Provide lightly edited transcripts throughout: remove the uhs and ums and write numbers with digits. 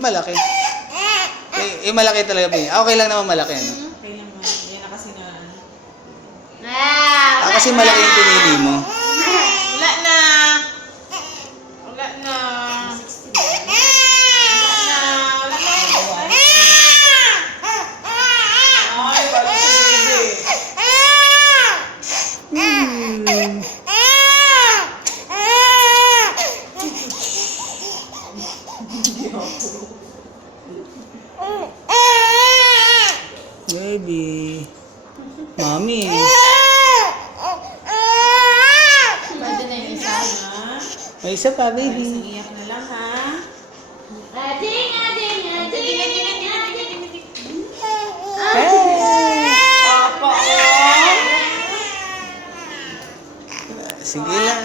malaki. Malaki talaga, Bing. Okay lang naman malaki, ano? Okay lang mo. Yan na kasi na. Kasi malaki yung pinili mo. Wala na. Wala na. Ay, balik si baby. Baby. Mami. Pwede na yung isa, ha? May isa pa, Isang baby. iyak na lang, ha? Hey! Apa, Sige lang.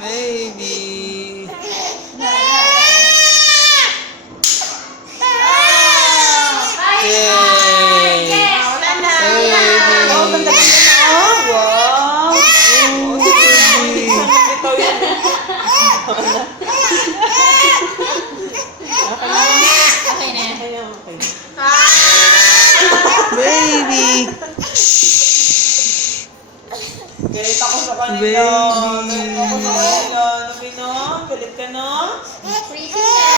Baby. Yay! Oh, ganda-ganda na. Oh, wow. Oh, si baby. Ito yan. Okay na. Okay, okay. Baby. Galit ako sa kanila. Baby. Galit ako sa kanila. Galit ka na? Pretty.